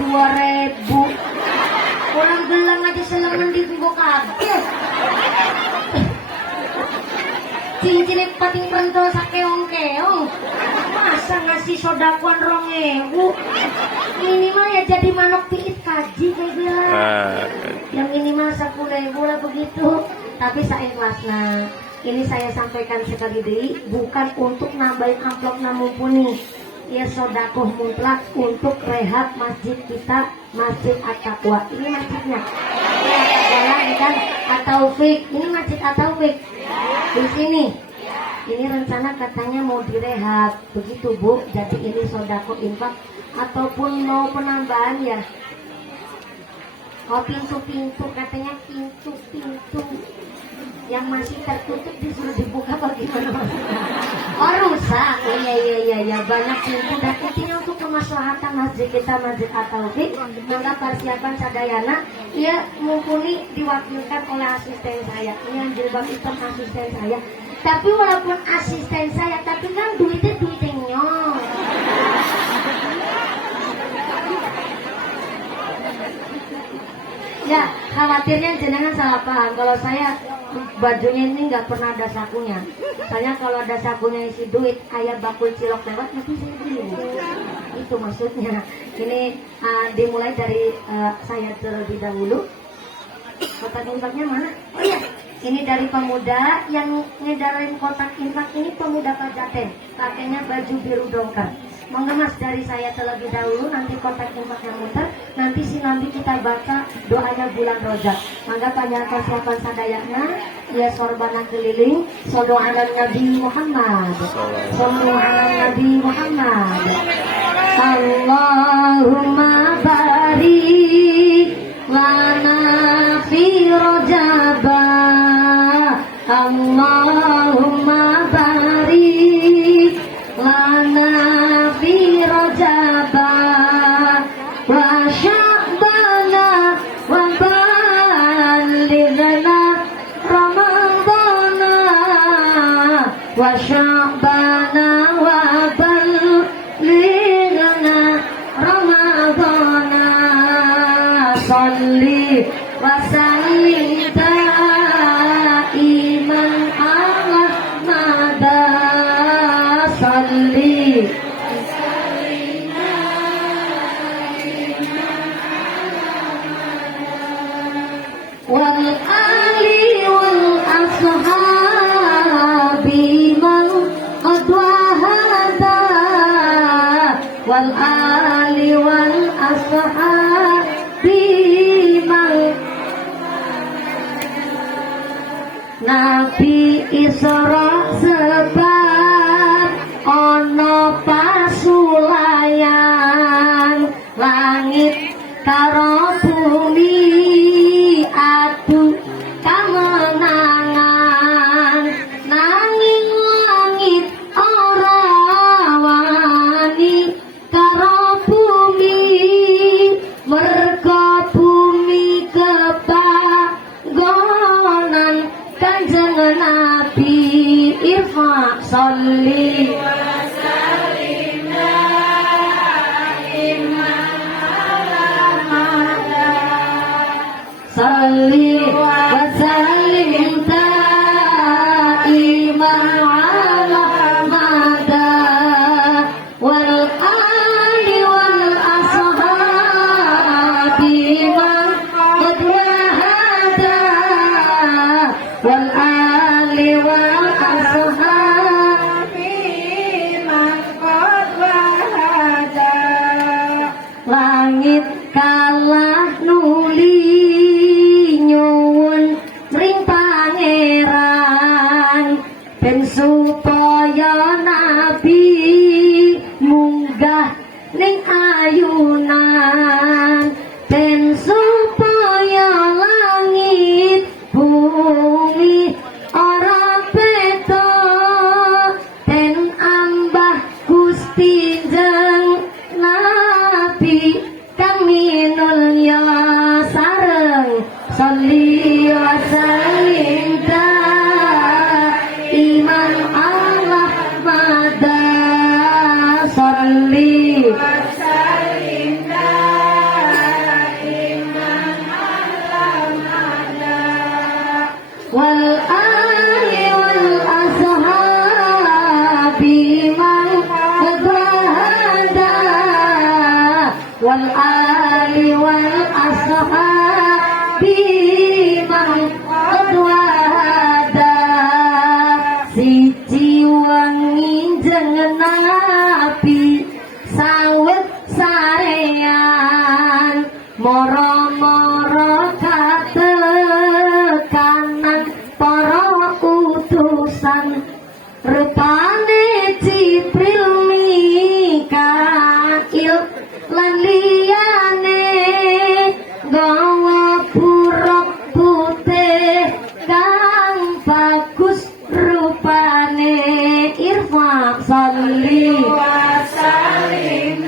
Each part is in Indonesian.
2.000. Orang gelang aja selengan di gue kabeh. Cincin pating pentol sakeong-keong. Masa ngasih sodakuan 2.000? Ini mah ya jadi manuk piit kaji kayak bilang. Yang ini mah 10.000 lah begitu. Tapi saya ikhlasna. Ini saya sampaikan sekali deui, bukan untuk nambahin amplop mumpuni. Ya sodakoh mutlak untuk rehab masjid kita, Masjid At-Taqwa. Ini masjidnya. Ini kan At-Taufik. Ini Masjid At-Taufik. Di sini. Ini rencana katanya mau direhab. Begitu Bu. Jadi ini sodakoh infak ataupun mau penambahan ya. Oh pintu-pintu katanya pintu-pintu yang masih tertutup disuruh dibuka bagaimana maksudnya? Oh rusak, oh iya banyak pintu dan intinya untuk kemaslahatan masjid kita Masjid At-Taufik. Maka persiapan sadayana ya mumpuni diwakilkan oleh asisten saya. Ini yang jilbab hitam asisten saya. Tapi walaupun asisten saya, tapi kan duitnya nyong. Ya, khawatirnya jenengan salah paham. Kalau saya bajunya ini nggak pernah ada sakunya. Soalnya kalau ada sakunya isi duit, ayah bakul cilok lewat mesti saya beli. Itu maksudnya. Ini dimulai dari saya terlebih dahulu. Kotak infaknya mana? Oh iya, ini dari pemuda yang ngedarin kotak infak ini pemuda Kajaten. Pakainya baju biru dongker. Mengemas dari saya terlebih dahulu, nanti kotak infak yang muter, nanti sinambi kita baca doanya bulan Rojab. Maka banyak persiapan sadayana, ya sorbana keliling, sodo ala Nabi Muhammad, sodo ala Nabi Muhammad. Allahumma barik lana fi Rojaba, Allahumma barik lana fi Rajaba wa Sya'bana wa ballighna Ramadana wa Sya'bana wa ballighna Ramadana salli wa sallim daiman ala mada salli wal ali wal ashabi man qad wahada wal ali wal ashabi man Nabi Isra sebab ono pasulayan langit karo bumi adu kamenangan nanging langit ora wani karo bumi merga bumi kebagonan kanjeng Nabi irfa sholli salli wa sallim daiman ala mada wal ali wal ashabi man qad wahada wal ali wal ashabi man qad wahada langit kalah nuli nyuwun mring pangeran ben supaya nabi munggah ning ayunan ben supaya langit bumi ora beda den ambah Gusti jeng nabi kami nulya sareng salli wa sallim daiman ala mada salli wa sallim wal ali wal ashabi man qad wada siji wangi jeneng nabi sawet sarean moro-moro katekanan para utusan rupane Jibril Mikail lan liyane gawa buruk putih kang bagus rupane irfa salli wa sallim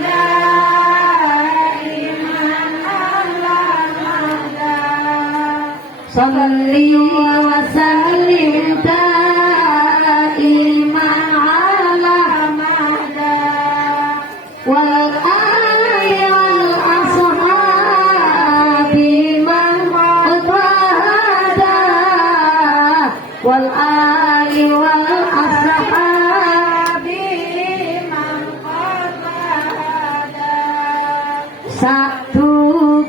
salli wa sallim daiman ala mahda wal ali wal ashabi man qada wal ali wal ashabi man qada satu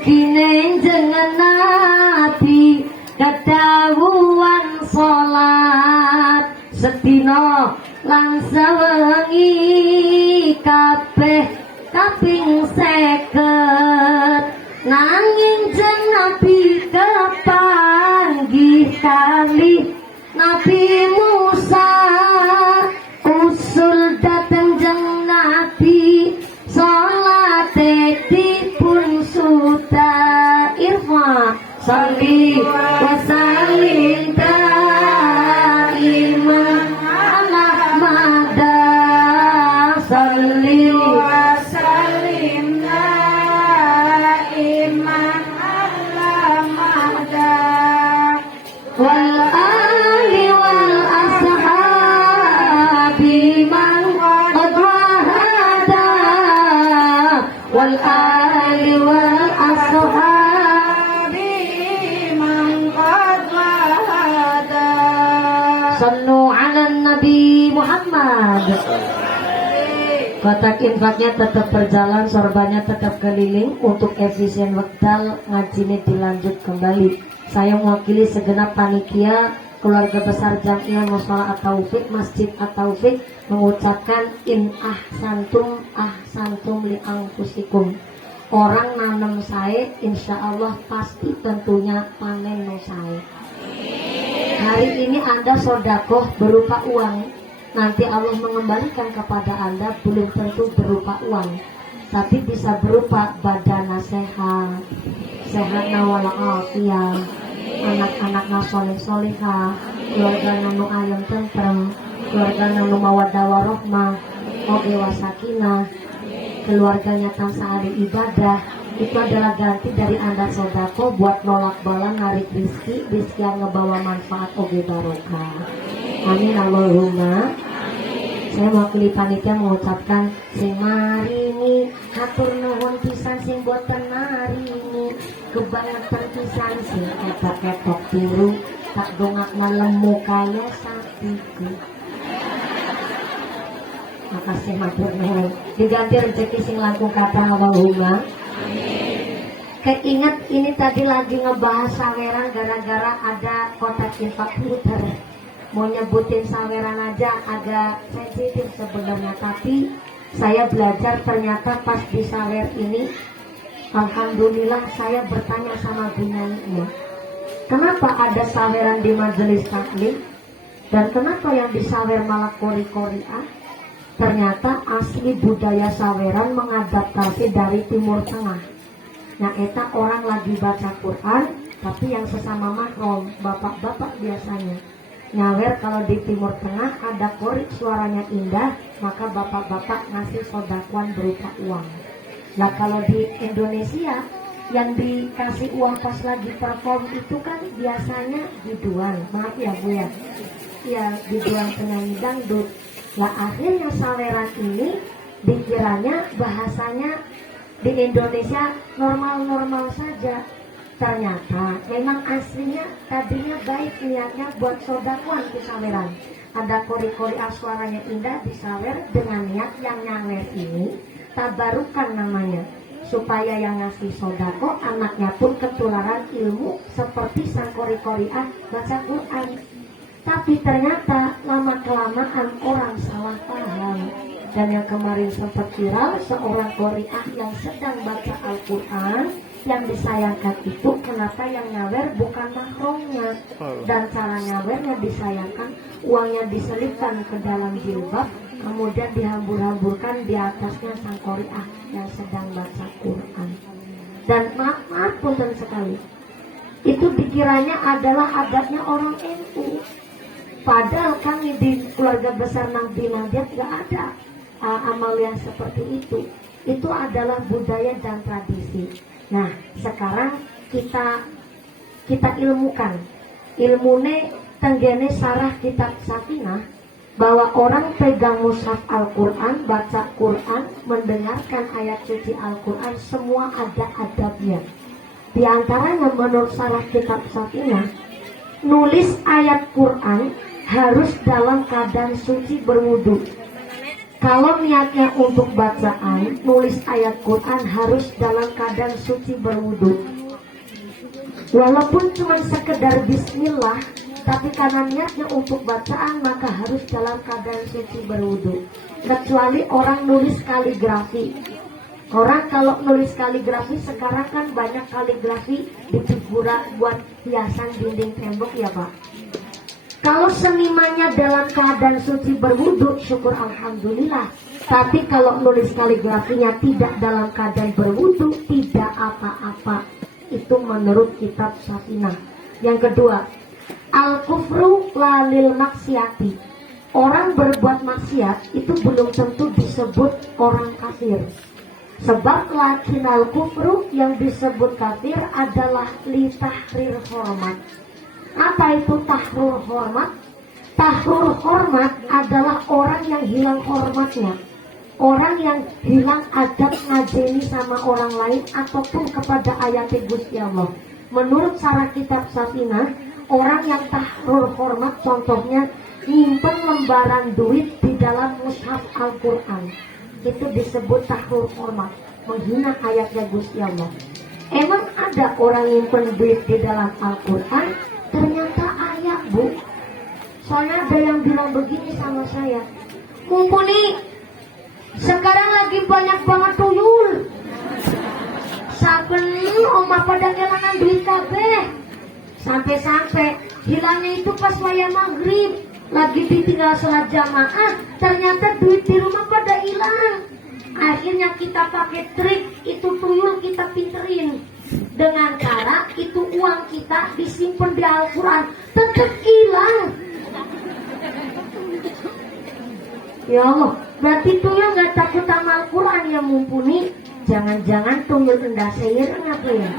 kine jeneng nabi kedawuhan salat sedina lan sewengi kabeh kaping 50 nanging jeng nabi kepanggih kali Nabi Musa usul dateng jeng nabi salate dipun suda irfa salli wa sallim daiman ala mada salli wa sallim daiman ala mada wal ali wal ashabi man qad wahada wal ali wal ashabi sallu ala Nabi Muhammad. Kotak infaknya tetap berjalan, sorbannya tetap keliling. Untuk efisien wekdal ngaji ini dilanjut kembali. Saya mewakili segenap panitia keluarga besar Jamiah Mushola At-Taufik Masjid At-Taufik mengucapkan in ahsantum li anfusikum. Orang nanam saya insya Allah pasti tentunya panen saya. Hari ini Anda sodakoh berupa uang, nanti Allah mengembalikan kepada Anda belum tentu berupa uang, tapi bisa berupa badan sehat, sehat walafiat, anak-anak soleh-solehah, keluarga nanu ayam tentrem, keluarga nanu mawaddah warohmah, oge wasakinah, keluarganya tansah ada ibadah. Itu adalah ganti dari Anda sodako buat nolak bala narik rizki yang ngebawa manfaat oge barokah. Amin Allahumma. Saya mewakili panitia mengucapkan sing marini hatur nuhun pisan sing boten marini kebangetan pisan sing ketok-ketok tiru tak dongak lemu kaya sapiku. Makasih matur nuhun. Diganti rezeki sing langkung kata Allahumma. Keinget ini tadi lagi ngebahas saweran gara-gara ada kotak infak puter. Mau nyebutin saweran aja agak sensitif sebenarnya, tapi saya belajar ternyata pas di sawer ini alhamdulillah saya bertanya sama binainya, kenapa ada saweran di majelis taklim dan kenapa yang disawer malah kori-korian? Ternyata asli budaya saweran mengadaptasi dari Timur Tengah. Nah, eta orang lagi baca Quran, tapi yang sesama mahram, bapak-bapak biasanya nyawer. Kalau di Timur Tengah ada kori, suaranya indah, maka bapak-bapak ngasih sodakuan berupa uang. Nah, kalau di Indonesia yang dikasih uang pas lagi perform itu kan biasanya biduan, maaf ya Bu ya, ya biduan penyanyi dangdut. Nah, akhirnya saweran ini dikiranya bahasanya di Indonesia normal-normal saja. Ternyata memang aslinya tadinya baik niatnya buat sodakuan ke saweran. Ada kori-kori suaranya indah disawer dengan niat yang nyawer ini tabarukan namanya. supaya yang ngasih sodako anaknya pun ketularan ilmu seperti sang kori-koriah baca Quran. Tapi ternyata lama-kelamaan orang salah paham. Dan yang kemarin sempat viral, seorang koriah yang sedang baca Al-Quran, yang disayangkan itu kenapa yang nyawer bukan mahramnya. Dan cara nyawernya disayangkan, uangnya diselipkan ke dalam jilbab, kemudian dihambur-hamburkan di atasnya sang koriah yang sedang baca Quran. Dan maaf punten sekali, itu dikiranya adalah adatnya orang NU. Padahal kami di keluarga besar Nabi Nahdien gak ada amal yang seperti itu. Itu adalah budaya dan tradisi. Nah, sekarang kita ilmukan. Ilmune tenggene sarah kitab Safinah, bahwa orang pegang mushaf Al-Quran, baca Quran, mendengarkan ayat suci Al-Quran, semua ada adabnya. Di antaranya menurut sarah kitab Safinah, nulis ayat Quran harus dalam keadaan suci berwudu. Kalau niatnya untuk bacaan, nulis ayat Quran harus dalam keadaan suci berwudu. Walaupun cuma sekedar bismillah, tapi karena niatnya untuk bacaan, maka harus dalam keadaan suci berwudu. Kecuali orang nulis kaligrafi. Orang kalau nulis kaligrafi, sekarang kan banyak kaligrafi di figura buat hiasan dinding tembok ya Pak. Kalau senimannya dalam keadaan suci berwudu, syukur alhamdulillah. Tapi kalau nulis kaligrafinya tidak dalam keadaan berwudu, tidak apa-apa. Itu menurut kitab Safinah. Yang kedua, al-kufru lalil maksiati. Orang berbuat maksiat itu belum tentu disebut orang kafir. Sebab lakinal kufru yang disebut kafir adalah li tahrir hormat. Apa itu tahrul hormat? Tahrul hormat adalah orang yang hilang hormatnya, orang yang hilang adab ngajeni sama orang lain ataupun kepada ayat Gusti Allah. Menurut sarah kitab Safinah, orang yang tahrul hormat contohnya nyimpen lembaran duit di dalam mushaf Al-Quran. Itu disebut tahrul hormat, menghina ayatnya Gusti Allah. Emang ada orang nyimpen duit di dalam Al-Quran? Ternyata ayat Bu. Soalnya ada yang bilang begini sama saya, mumpuni sekarang lagi banyak banget tuyul, saben omah pada kelangan duit kabeh. Sampai-sampai hilangnya itu pas wayah maghrib, lagi ditinggal sholat jamaah, ternyata duit di rumah pada hilang. Akhirnya kita pakai trik, itu tuyul kita pinterin dengan cara itu uang kita disimpan di Al-Quran, tetap hilang. Ya Allah, berarti tuyul nggak takut sama Al-Quran yang mumpuni. Jangan-jangan tuyul rendah seir apa ya?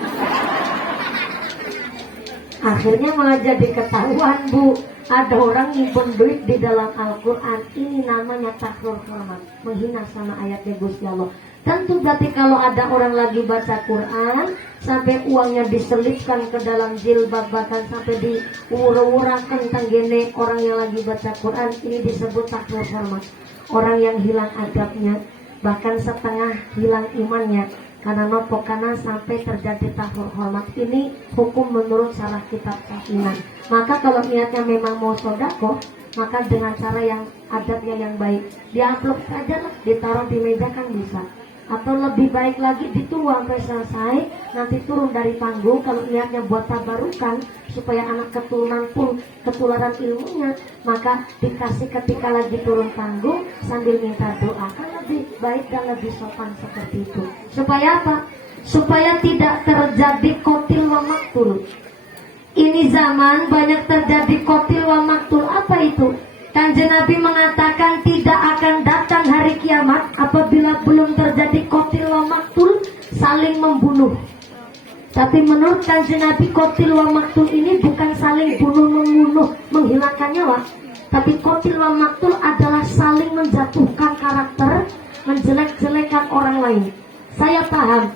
Akhirnya malah jadi ketahuan Bu, ada orang nyimpen duit di dalam Al-Quran. Ini namanya tahrul hormat, menghina sama ayatnya Gusti Allah. Tentu berarti kalau ada orang lagi baca Quran sampai uangnya diselipkan ke dalam jilbab, bahkan sampai diurang-urangkan tenggene orang yang lagi baca Quran, ini disebut tahrul hormat. Orang yang hilang adabnya, bahkan setengah hilang imannya karena nopo, karena sampai terjadi tahrul hormat. Ini hukum menurut sarah kitab Safinah. Maka kalau niatnya memang mau sodako, maka dengan cara yang adabnya yang baik, diamplop saja lah, ditaruh di meja kan bisa. Atau lebih baik lagi ditunggu sampai selesai, nanti turun dari panggung. Kalau niatnya buat tabarukan supaya anak keturunan pun ketularan ilmunya, maka dikasih ketika lagi turun panggung sambil minta doa, kan lebih baik dan lebih sopan seperti itu. Supaya apa? Supaya tidak terjadi qatil wa maktul. Ini zaman banyak terjadi qatil wa maktul. Apa itu? Kanjeng Nabi mengatakan tidak akan datang hari kiamat apabila belum terjadi qatil wa maktul, saling membunuh. Tapi menurut Kanjeng Nabi, qatil wa maktul ini bukan saling bunuh-membunuh, menghilangkan nyawa. Tapi qatil wa maktul adalah saling menjatuhkan karakter, menjelek-jelekan orang lain. Saya paham,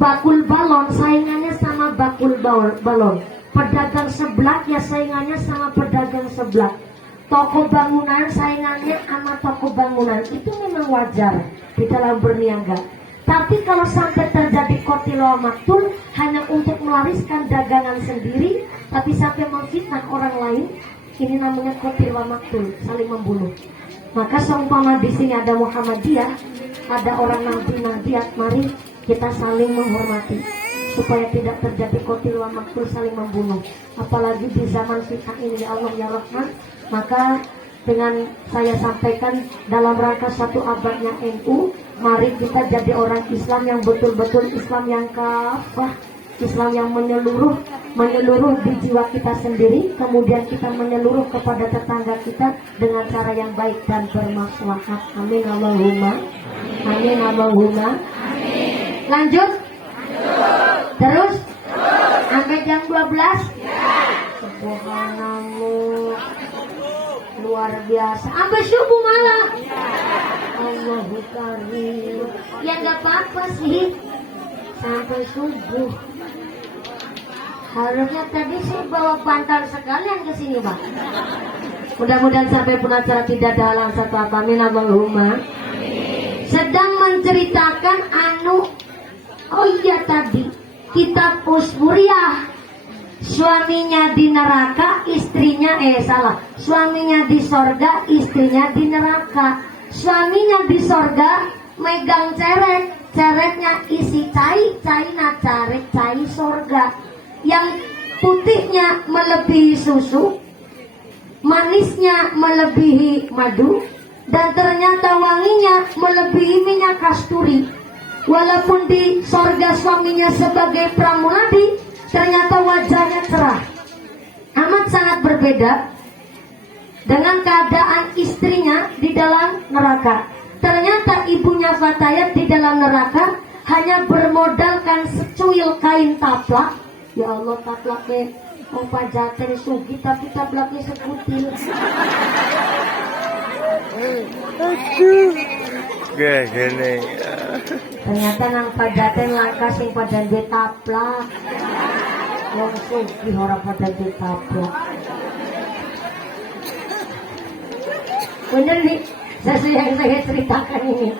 bakul balon saingannya sama bakul balon, pedagang seblaknya saingannya sama pedagang seblak, toko bangunan saingannya sama toko bangunan. Itu memang wajar di dalam berniaga. Tapi kalau sampai terjadi qatil wa maqtul hanya untuk melariskan dagangan sendiri, tapi sampai memfitnah orang lain, ini namanya qatil wa maqtul, saling membunuh. Maka seumpama di sini ada Muhammadiyah, ada orang Nahdiyat, mari kita saling menghormati supaya tidak terjadi qatil wa maqtul, saling membunuh. Apalagi di zaman fitnah ini, ya Allah ya Rahman. Maka dengan saya sampaikan dalam rangka satu abadnya NU, mari kita jadi orang Islam yang betul-betul Islam yang kafah, Islam yang menyeluruh di jiwa kita sendiri, kemudian kita menyeluruh kepada tetangga kita dengan cara yang baik dan bermaslahat. Amin Allahumma. Amin Allahumma. Lanjut. Terus sampai jam 12. Subhanallah, luar biasa, sampai subuh malah. Allahu karim. Ya nggak apa-apa sih, sampai subuh. Harusnya tadi sih bawa bantal sekalian ke sini, Pak. Mudah-mudahan sampai pun acara tidak ada halang satu apa. Amin Allahumma. Sedang menceritakan oh iya tadi kitab Usburiyah, suaminya di neraka, istrinya suaminya di sorga, istrinya di neraka. Suaminya di sorga megang ceret, ceretnya isi cai, caina caret, cai sorga. Yang putihnya melebihi susu, manisnya melebihi madu, dan ternyata wanginya melebihi minyak kasturi. Walaupun di sorga suaminya sebagai pramuladi, ternyata wajahnya cerah. Amat sangat berbeda dengan keadaan istrinya di dalam neraka. Ternyata ibunya Fatayat di dalam neraka hanya bermodalkan secuil kain taplak. Ya Allah, taplaknya Opa Jaten sugi tapi taplaknya sekutil. Gini. Ternyata nang Pajaten langka sing pada duwe taplak. Wong sugih ora pada duwe taplak. Bener nih, sesuai yang saya ceritakan ini.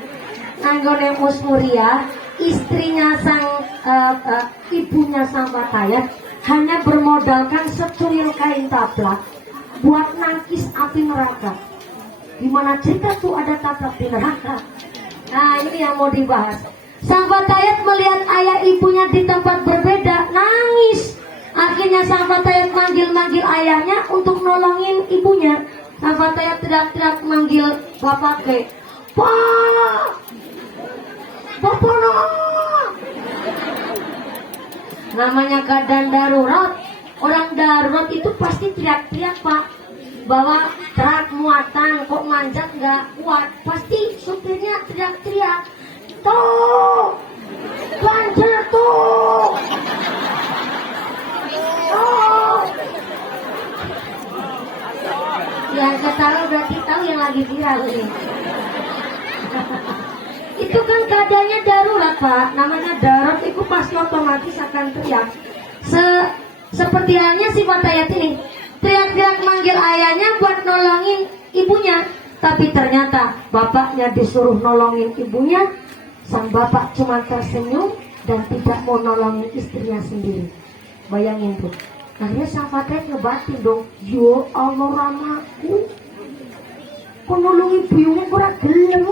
Anggone Musmuria, istrinya ibunya sang Fatayat hanya bermodalkan secuil kain taplak buat nangkis api neraka. Gimana cerita tuh ada taplak di neraka? Nah ini yang mau dibahas. Sang Fatayat melihat ayah ibunya di tempat berbeda, nangis. Akhirnya sang Fatayat manggil-manggil ayahnya untuk nolongin ibunya. Sang Fatayat teriak-teriak manggil bapaknya, Pak, Bapak no. Namanya keadaan darurat. Orang darurat itu pasti teriak-teriak, Pak. Bawa truk muatan kok manjat nggak kuat, pasti supirnya teriak-teriak, tuh manjat tuh, oh. Yang ketawa berarti tahu yang lagi viral ini. Itu kan keadaannya darurat, Pak. Namanya darurat itu pasti otomatis akan teriak. Seperti halnya si Fatayat ini, teriak-teriak manggil ayahnya buat nolongin ibunya. Tapi ternyata bapaknya disuruh nolongin ibunya. Sang bapak cuma tersenyum dan tidak mau nolongin istrinya sendiri. Bayangin tuh. Akhirnya sang Fatayat ngebatin dong, yo Allah ramaku, kok nolongin buyungnya kurang gelem.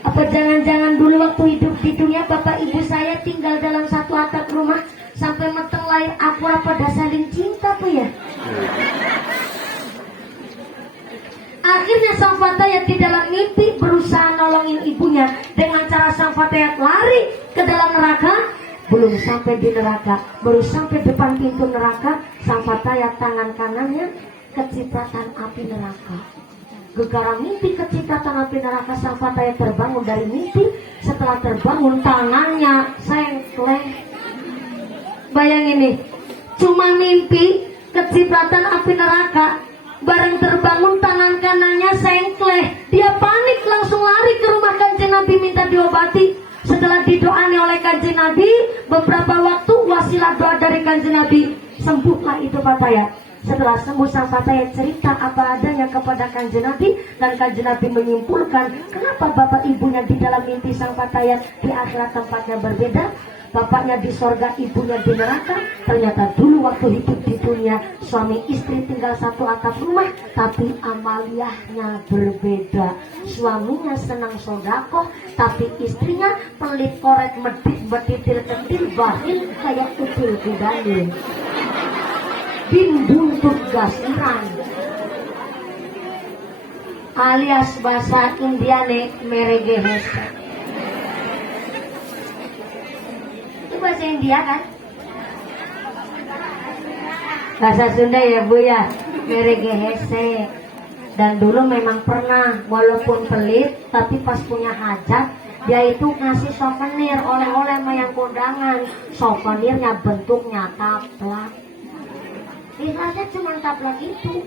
Apa jangan-jangan dulu waktu hidup di dunia bapak ibu saya tinggal dalam satu atap rumah sampai meteng lahir aku pada saling cinta tuh ya. Akhirnya sang Fatayat di dalam mimpi berusaha nolongin ibunya dengan cara sang Fatayat lari ke dalam neraka. Belum sampai di neraka, baru sampai depan pintu neraka, sang Fatayat tangan kanannya kecipratan api neraka. Gegara mimpi kecipratan api neraka, sang Fatayat terbangun dari mimpi. Setelah terbangun tangannya sengkleng. Bayangin nih, cuma mimpi kecipratan api neraka, bareng terbangun tangan kanannya sengkleh. Dia panik langsung lari ke rumah Kanjeng Nabi minta diobati. Setelah didoani oleh Kanjeng Nabi, beberapa waktu wasilah doa dari Kanjeng Nabi, sembuhlah itu Fatayat. Setelah sembuh sang Fatayat cerita apa adanya kepada Kanjeng Nabi, dan Kanjeng Nabi menyimpulkan kenapa bapak ibunya di dalam mimpi sang Fatayat di akhirat tempatnya berbeda. Bapaknya di sorga, ibunya di neraka. Ternyata dulu waktu hidup di dunia suami istri tinggal satu atap rumah, tapi amaliyahnya berbeda. Suaminya senang sodakoh, tapi istrinya pelit korek medit betitil ketil bahil kayak util kudanin bimbung tugas iran, alias bahasa Indiane meregehese. Bahasa India kan, bahasa Sunda ya Bu ya, meregehese. Dan dulu memang pernah, walaupun pelit tapi pas punya hajat dia itu ngasih souvenir, oleh-oleh sama yang kondangan. Souvenirnya bentuknya taplak, ikhlasnya cuma taplak itu,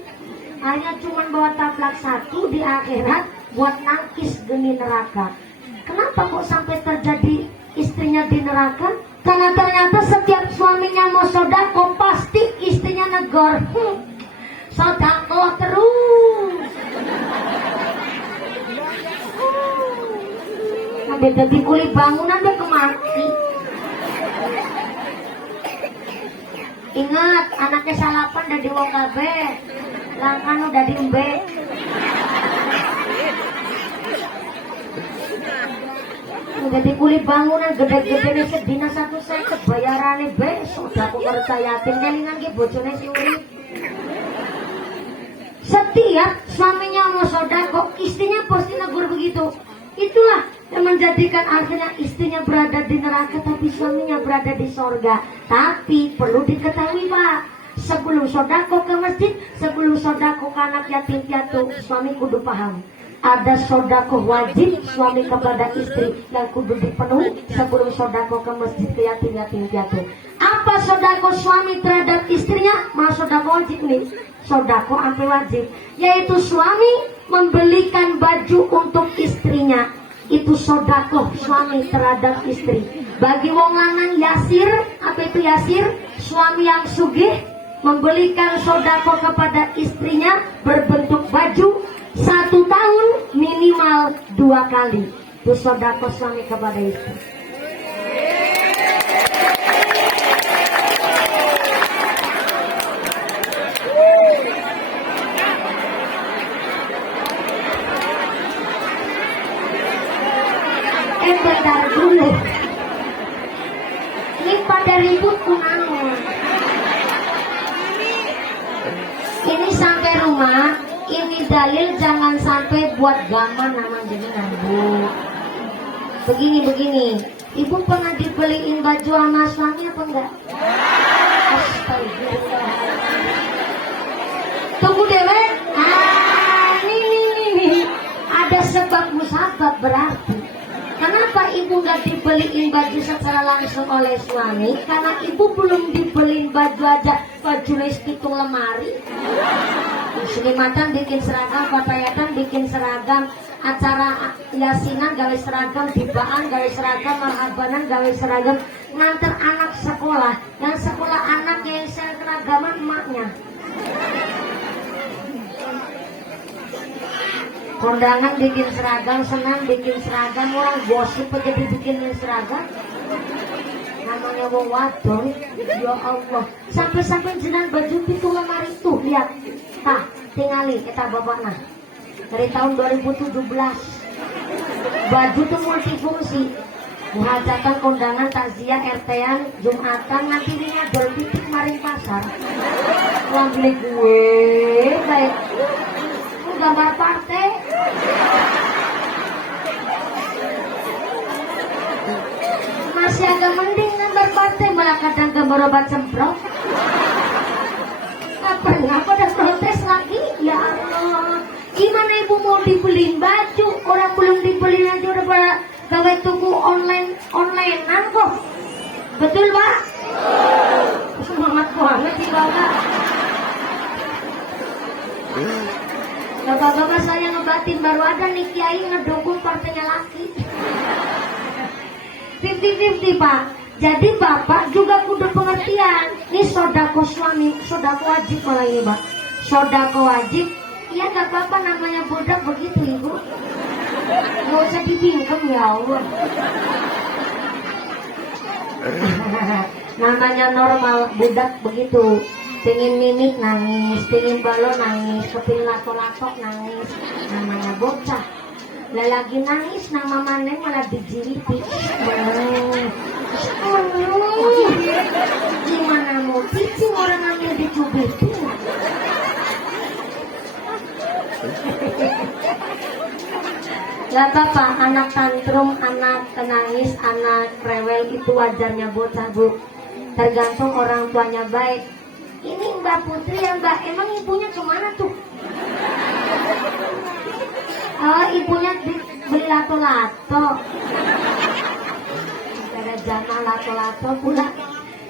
hanya cuma bawa taplak satu di akhirat buat nangkis geni neraka. Kenapa kok sampai terjadi istrinya di neraka? Karena ternyata setiap suaminya mau sodako pasti istrinya negor, sodako terus. Sampai jadi kulit bangunan dia kemaki. Ingat, anaknya salapan udah di wong kabeh, langkan udah diembe. Jadi kulit bangunan gede-gede sedina satu saya kebayarane besok aku kerja yatim kelingan ki bojone si urip. Setiap suaminya mau sodako, istrinya pasti negur begitu. Itulah yang menjadikan akhirnya istrinya berada di neraka tapi suaminya berada di sorga. Tapi perlu diketahui Pak, sebelum sodako ke masjid, sebelum sodako ke anak yatim piatu, suami kudu paham. Ada sodako wajib suami kepada istri yang kudu dipenuhi sebelum sodako ke masjid ke yatim piatu. Apa sodako suami terhadap istrinya? Mas sodako wajib nih, sodako sampai wajib, yaitu suami membelikan baju untuk istrinya. Itu sodako suami terhadap istri. Bagi wong lanang yasir, apa itu yasir? Suami yang sugih membelikan sodako kepada istrinya berbentuk baju 1 tahun minimal 2 kali. Itu sodako suami kepada istri. Bentar dulu, ini pada ribut kunaon. Ini sampai rumah, ini dalil jangan sampai buat gaman nama jenengan Bu. Begini, ibu pernah dibeliin baju sama suami apa enggak? Astagfirullah. Tunggu dewe. Ini ada sebab musabab berarti. Kenapa ibu nggak dibeliin baju secara langsung oleh suami? Karena ibu belum dibeliin baju aja, baju les pitung lemari. Muslimatan bikin seragam, fatayatan bikin seragam, acara yasinan gawe seragam, dibaan gawe seragam, marhabanan gawe seragam, nganter anak sekolah, dan sekolah anak yang seragaman emaknya. Kondangan bikin seragam, senang bikin seragam, orang gosip aja dibikin seragam. Namanya wong wadon, ya Allah. Sampai-sampai jenang baju pitu lemari tuh, lihat. Tah, tingali kita bapakna. Dari tahun 2017. Baju tuh multifungsi. Muhajatan, kondangan, takziah, RT-an, Jumatan, nanti ini ada titik maring pasar. Uang beli gue, baik. Gambar partai. Masih agak mending gambar partai, malah kadang gambar obat semprot. Nggak pada protes lagi. Ya Allah, gimana ibu mau dibeliin baju, orang belum dibeliin aja udah pada gawe tuku onlinean kok. Betul Pak? Semangat banget sih Bapak. Bapak-bapak saya ngebatin, baru ada nih kiai ngedukung partainya laki. 50-50 Pak. Jadi bapak juga kudu pengertian. Ini sodako suami, sodako wajib malah ini Mbak. Sodako wajib. Iya gak apa-apa namanya budak begitu ibu. Gak usah dibingkem ya Allah. Namanya normal budak begitu. Pengen mimik nangis, pengen balon nangis, kepingin lato-lato nangis. Namanya bocah. Lah lagi nangis nama maneh malah dijiliti. Gimana mau cicing orang ambil dicubiti? Gak apa-apa, anak tantrum, anak nangis, anak rewel itu wajarnya bocah bu. Tergantung orang tuanya baik. Ini Mbak Putri ya Mbak, emang ibunya kemana tuh? Oh ibunya beli lato-lato. Ada jamaah lato-lato pula.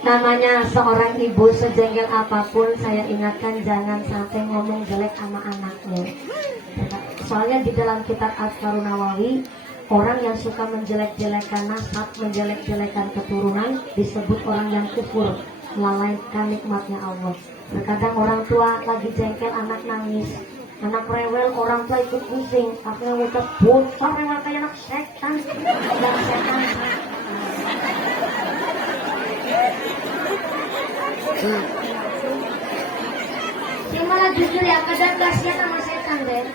Namanya seorang ibu sejengkel apapun, saya ingatkan jangan sampai ngomong jelek sama anaknya. Soalnya di dalam kitab Azkarun Nawawi, orang yang suka menjelek-jelekan nasab, menjelek-jelekan keturunan disebut orang yang kufur, melalaikan nikmatnya Allah. Terkadang orang tua lagi jengkel, anak nangis, anak rewel, orang tua ikut pusing, akhirnya ngucap bocah rewel kayak anak setan, dan setan. Saya malah jujur ya, kadang kasihan sama setan deh.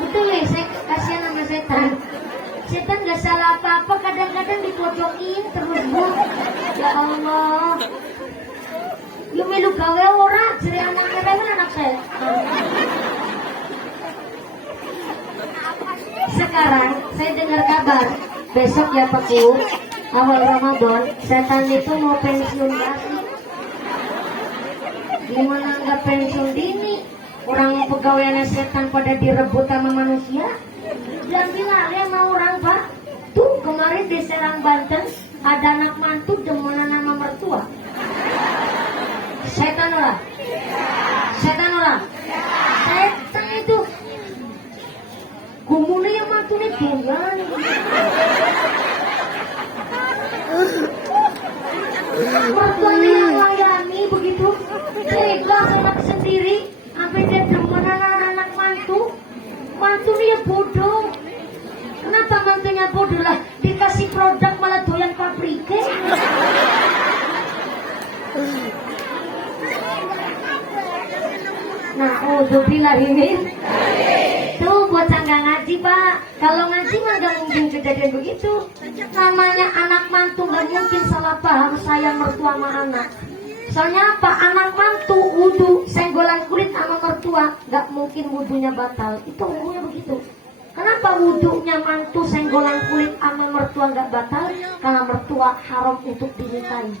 Betul ya, saya kasihan sama setan. Setan gak salah apa-apa, kadang-kadang dipojokin terus bu. Ya Allah. Lu melu gawe ora, jadi anak rewel anak setan. Sekarang saya dengar kabar besok ya Pak Bu, awal Ramadan setan itu mau pensiun lagi. Gimana nggak pensiun dini? Orang pegawainya setan pada direbut sama manusia. Dan bilang mau orang Pak. Tuh kemarin di Serang Banten ada anak mantu demenan nama mertua. Setan lah. Setan lah. Setan itu. Gumune yang mantu nih bulan. Mertuanya yang layani begitu. Tega anak sendiri. Sampai dia demenan anak mantu. Mantunya ya bodoh. Kenapa mantunya bodoh lah? Dikasih produk malah doyan pabrike. Nah, udah bilang ini. Tuh bocah nggak ngaji Pak. Kalau ngaji mah nggak mungkin kejadian begitu. Namanya anak mantu nggak mungkin salah paham saya mertua sama anak. Soalnya apa? Anak mantu wudu senggolan kulit sama mertua, nggak mungkin wudunya batal. Itu umumnya begitu. Kenapa wudunya mantu senggolan kulit sama mertua nggak batal? Karena mertua haram untuk dinikahi.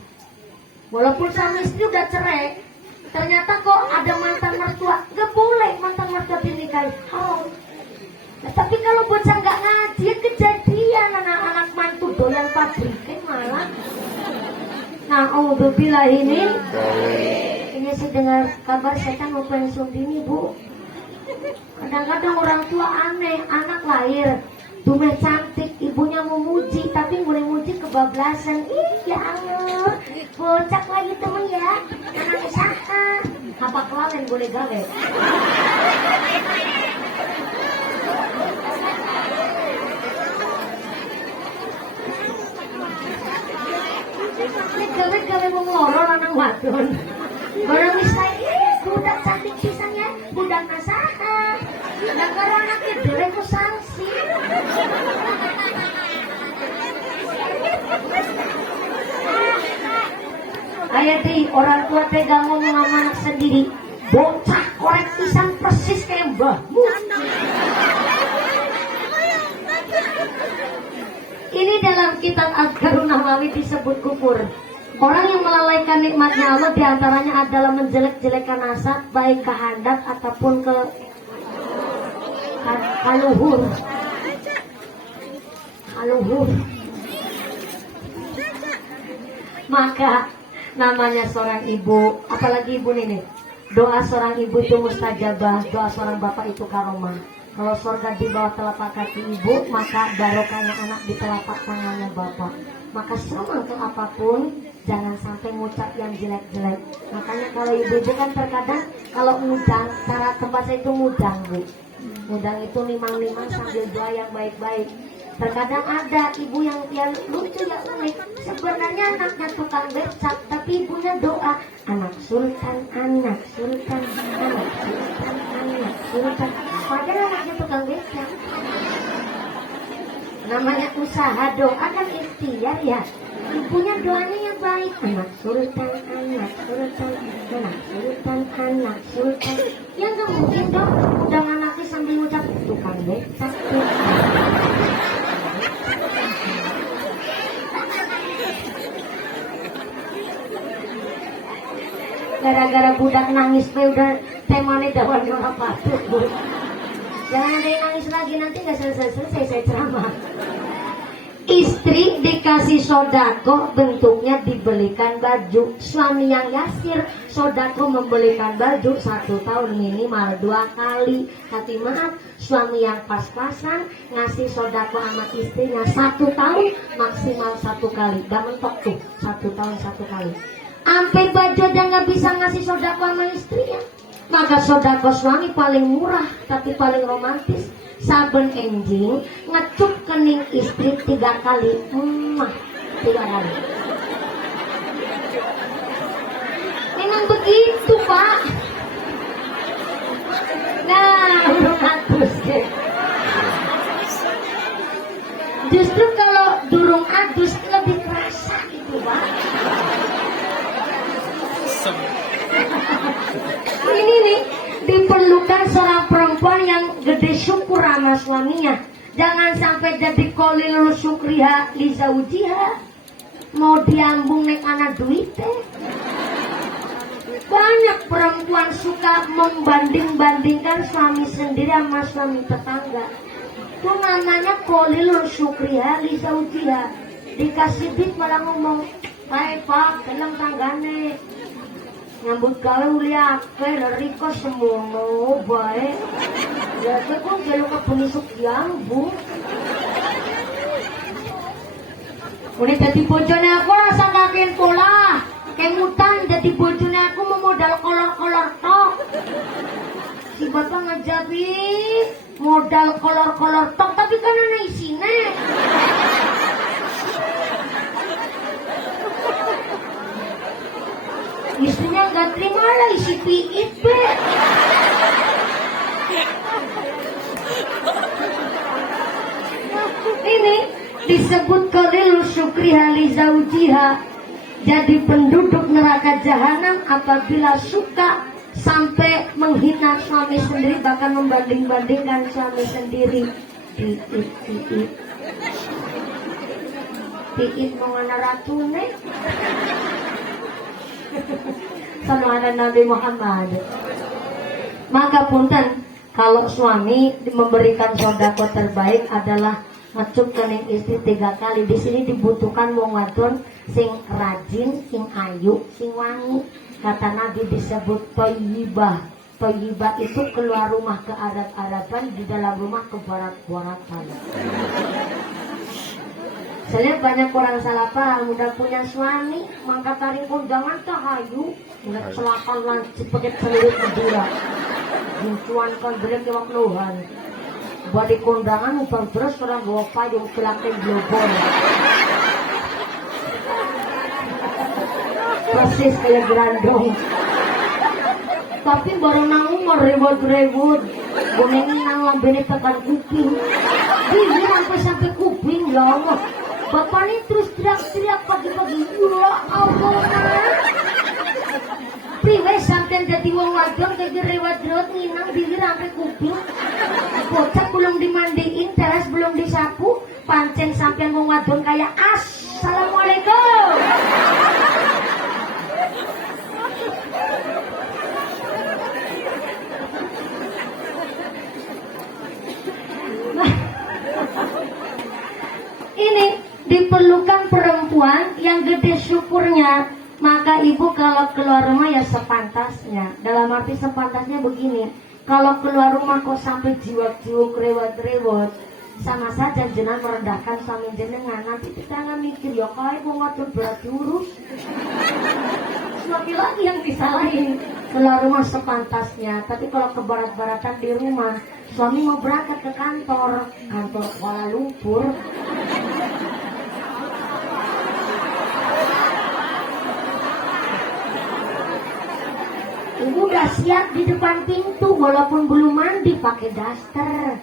Walaupun suami istri udah cerai, ternyata kok ada mantan mertua, nggak boleh mantan mertua dinikahi, haram. Nah, tapi kalau bocah nggak ngaji, kejadian anak-anak mantu doyan pabriknya malah. Nah, alhamdulillah ini sih dengar kabar setan mau pensiun dini bu. Kadang-kadang orang tua aneh, anak lahir dumeh cantik, ibunya mau muji, tapi mulai muji kebablasan. Ih ya Allah, bocak lagi temen ya, anak usaha, apa kelalen boleh gawe. Gawe mau ngoror anak wadon. Orang misalnya budak cantik pisangnya, budak nasaha. Dan kalau anaknya dole ku sanksi. Ayati orang tua tega ngomong sama anak sendiri, bocah korek pisang persis kayak mbahmu. Ini dalam kitab Azkarun Nawawi disebut kufur. Orang yang melalaikan nikmatnya Allah diantaranya adalah menjelek-jelekan nasab, baik ke handap ataupun ke kaluhur. Maka namanya seorang ibu, apalagi ibu ini, doa seorang ibu itu mustajabah, doa seorang bapak itu karomah. Kalau surga di bawah telapak kaki ibu, maka barokahnya anak di telapak tangannya bapak. Maka semangkuk apapun, jangan sampai ngucap yang jelek-jelek. Makanya kalau ibu-ibu kan terkadang kalau ngudang, cara tempat saya itu ngudang bu. Ngudang itu nimang-nimang sambil doa yang baik-baik. Terkadang ada ibu yang lucu ya unik. Sebenarnya anaknya tukang becak, tapi ibunya doa. Anak sultan, anak sultan, anak sultan, anak sultan. Padahal anaknya tukang becak. Namanya usaha doa kan ikhtiar ya. Ibunya doanya yang baik. Anak sultan, anak sultan, anak sultan, anak sultan. Ya nggak mungkin dong. Udah anaknya sambil ngucap tukang becak. Gara-gara budak nangis udah temanya dawan apa tuh bu. Jangan ada yang nangis lagi, nanti nggak selesai saya ceramah. Istri dikasih sodako, bentuknya dibelikan baju. Suami yang yasir, sodako membelikan baju 1 tahun minimal 2 kali. Tapi maaf, suami yang pas-pasan ngasih sodako sama istrinya 1 tahun maksimal 1 kali. Gak mentok tuh 1 tahun 1 kali. Sampai baju aja nggak bisa ngasih sodako sama istrinya. Maka sodako suami paling murah tapi paling romantis. Saben enjing ngecup kening istri 3 kali. 3 kali. Memang begitu pak. Nah belum adus deh. Justru kalau durung adus lebih kerasa itu pak. Ini nih diperlukan seorang perempuan yang gede syukur sama suaminya. Jangan sampai jadi kolil syukriha li zaujiha. Mau diambung nek anak duit teh. Banyak perempuan suka membanding-bandingkan suami sendiri sama suami tetangga. Itu namanya kolil syukriha li zaujiha. Dikasih duit malah ngomong, "Hai pak, kelang tanggane nyambut gawe uli akeh riko semono bae." Ya kok jelo kebunisuk diambung. Uli dadi bojone aku rasa kaken pola. Kemutan dadi bojone aku mau modal kolor-kolor tok. Si bapak ngejabi modal kolor-kolor tok tapi kan ana isine. Istrinya gak terima lah isi piit be. Ini disebut qalil syukri hali zaujiha. Jadi penduduk neraka jahanam apabila suka sampai menghina suami sendiri, bahkan membanding-bandingkan suami sendiri. Piit mau ngana ratune. Salawat Nabi Muhammad. Maka punten, kalau suami memberikan sodako terbaik adalah ngecup kening istri 3 kali. Di sini dibutuhkan wong wadon sing rajin, sing ayu, sing wangi. Kata Nabi disebut thayyibah. Thayyibah itu keluar rumah ke Arab-Araban, di dalam rumah ke Barat-Baratan. Saya lihat banyak orang salah paham, udah punya suami, mangkat taring kondangan tahayu, nggak celaka lancip pakai celurit kedua, juncuan kan beri kewak luhan, balik kondangan ubah terus orang bawa payung celakin global, persis kayak gerandong, tapi baru nang umur ribut-ribut, bonengin nang lambene tekan kuping, ini sampai kuping ya Allah. Bapak ini terus teriak-teriak pagi-pagi. Ya Allah. Priwe sampean jadi wong wadon kayak rewat-rewat nginang diri sampai kuping. Bocah belum dimandiin, teras belum disapu, pancen sampean wong wadon kayak Assalamualaikum. Ini diperlukan perempuan yang gede syukurnya. Maka ibu kalau keluar rumah ya sepantasnya. Dalam arti sepantasnya begini, Kalau keluar rumah kok sampai jiwak-jiwuk rewot-rewot, sama saja jenengan merendahkan suami jenengan. Nanti kita nggak mikir ya kayak mau ngatur berat diurus. Laki-laki yang disalahin. Keluar rumah sepantasnya. Tapi kalau ke barat-baratan di rumah, suami mau berangkat ke kantor Kuala Lumpur. Ibu udah siap di depan pintu walaupun belum mandi pakai daster.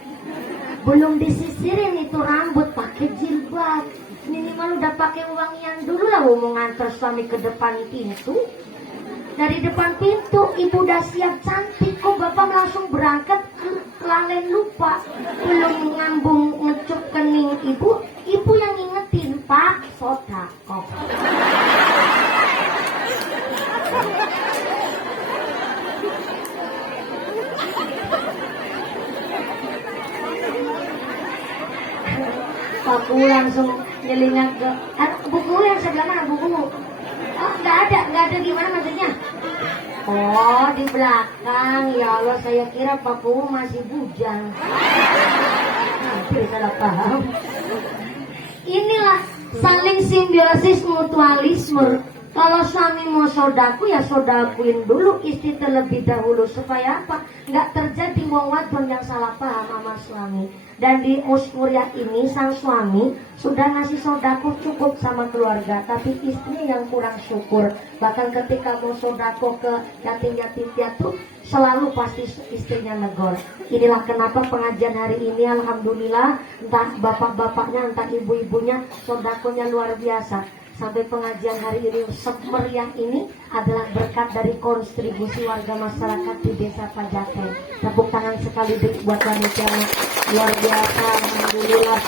Belum disisirin itu rambut pakai jilbab. Minimal udah pakai wangian dulu lah mau nganter suami ke depan pintu. Dari depan pintu ibu udah siap cantik kok bapak langsung berangkat kelalen lupa. Belum ngambung ngecup kening ibu yang ngingetin Pak sodako. Aku langsung nyelingat ke buku yang sebelah mana bukumu? Oh nggak ada gimana maksudnya? Oh di belakang. Ya Allah saya kira paku masih bujang. Hampir salah paham. Inilah saling simbiosis mutualisme. Kalau suami mau sodaku ya sodakuin dulu istri terlebih dahulu. Supaya apa? Nggak terjadi wong wadon yang salah paham sama suami. Dan di Muskuriah ini sang suami sudah ngasih sodako cukup sama keluarga, tapi istrinya yang kurang syukur. Bahkan ketika mau sodako ke yatim-yatim piatu selalu pasti istrinya negor. Inilah kenapa pengajian hari ini alhamdulillah entah bapak-bapaknya entah ibu-ibunya sodakonya luar biasa. Sampai pengajian hari ini semeriah ini adalah berkat dari kontribusi warga masyarakat di Desa Pajaten. Tepuk tangan sekali buat wanita luar biasa, alhamdulillah.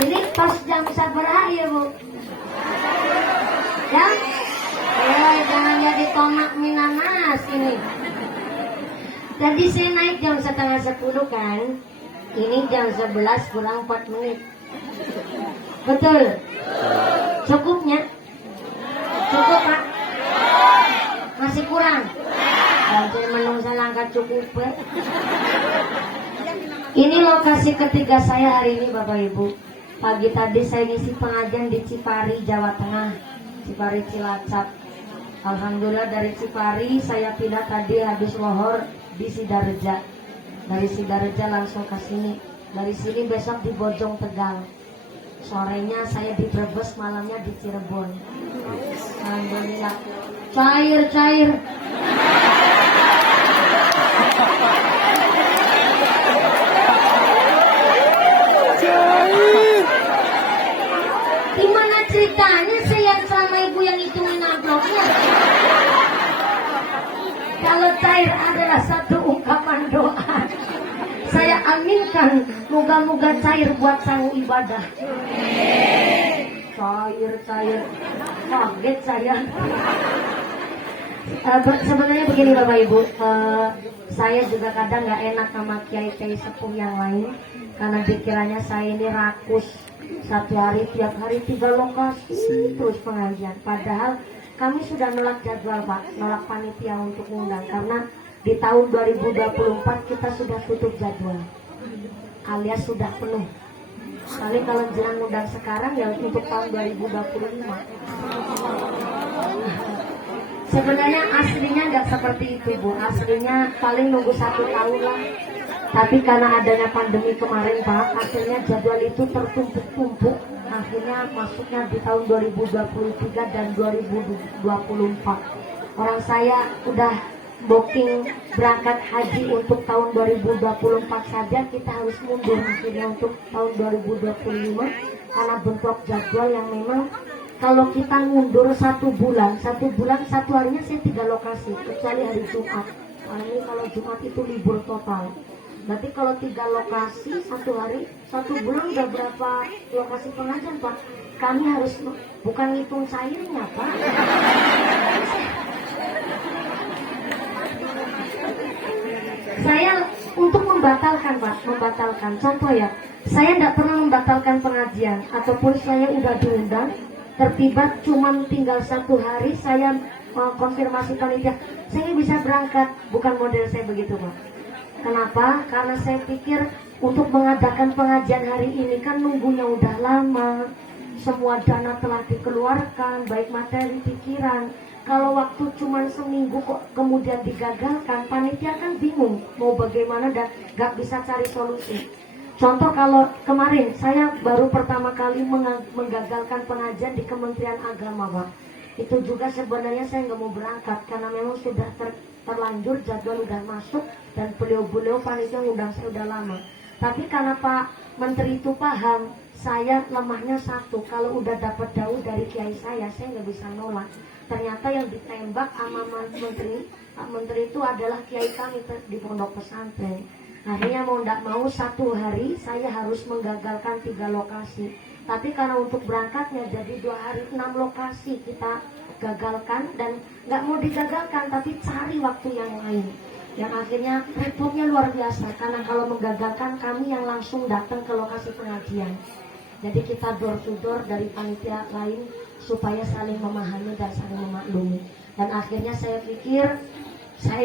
Ini pas jam sabaraha ya Bu? Ya? Jangan jadi tomak minanas ini. Tadi saya naik jam 9:30 kan. Ini jam 11 kurang 4 menit. Betul? Cukupnya? Cukup Pak? Masih kurang? Saya menunggu langkah cukup Pak. Ini lokasi ketiga saya hari ini Bapak Ibu. Pagi tadi saya ngisi pengajian di Cipari, Jawa Tengah. Cipari Cilacap. Alhamdulillah dari Cipari saya pindah tadi habis lohor di Sidareja. Dari Sidareja langsung ke sini. Dari sini besok di Bojong Tegal. Sorenya saya di Brebes, malamnya di Cirebon. Alhamdulillah. Cair. Gimana ceritanya saya sama ibu yang hitungin amplopnya? Kalau cair adalah satu ungkapan doa. Saya aminkan, moga-moga cair buat sang ibadah. Cair. Kaget saya. Sebenarnya begini Bapak Ibu, saya juga kadang nggak enak sama kiai-kiai sepuh yang lain, karena dikiranya saya ini rakus. Satu hari, tiap hari 3 lokasi terus pengajian. Padahal kami sudah nolak jadwal Pak, nolak panitia untuk undang, karena di tahun 2024 kita sudah tutup jadwal, alias sudah penuh. Kali kalau jangan undang sekarang ya untuk tahun 2025. Sebenarnya aslinya nggak seperti itu Bu. Aslinya paling nunggu 1 tahun lah. Tapi karena adanya pandemi kemarin Pak, akhirnya jadwal itu tertumpuk-tumpuk. Akhirnya masuknya di tahun 2023 dan 2024. Orang saya udah booking berangkat haji untuk tahun 2024 saja, kita harus mundur akhirnya untuk tahun 2025 karena bentrok jadwal yang memang kalau kita mundur 1 bulan satu harinya saya 3 lokasi kecuali hari Jumat. Ini kalau Jumat itu libur total. Berarti kalau 3 lokasi 1 hari 1 bulan udah berapa lokasi pengajian Pak? Kami harus bukan hitung cairnya Pak. Saya untuk membatalkan Pak, contoh ya, saya tidak pernah membatalkan pengajian ataupun saya udah diundang, tertiba cuma tinggal 1 hari saya konfirmasi panitia, saya bisa berangkat, bukan model saya begitu Pak. Kenapa? Karena saya pikir untuk mengadakan pengajian hari ini kan nunggunya udah lama. Semua dana telah dikeluarkan, baik materi, pikiran. Kalau waktu cuma seminggu kok kemudian digagalkan, panitia kan bingung mau bagaimana dan gak bisa cari solusi. Contoh kalau kemarin saya baru pertama kali menggagalkan pengajian di Kementerian Agama, Pak. Itu juga sebenarnya saya nggak mau berangkat karena memang sudah terlanjur, jadwal udah masuk dan beliau panitia undang saya udah lama. Tapi karena Pak Menteri itu paham, saya lemahnya satu, kalau udah dapat daun dari kiai saya nggak bisa nolak. Ternyata yang ditembak sama Menteri, Pak Menteri itu adalah kiai kami di pondok pesantren. Akhirnya mau tidak mau satu hari saya harus menggagalkan 3 lokasi. Tapi karena untuk berangkatnya jadi 2 hari 6 lokasi kita gagalkan dan nggak mau digagalkan tapi cari waktu yang lain. Yang akhirnya repotnya luar biasa karena kalau menggagalkan kami yang langsung datang ke lokasi pengajian. Jadi kita door to door dari panitia lain supaya saling memahami dan saling memaklumi. Dan akhirnya saya pikir saya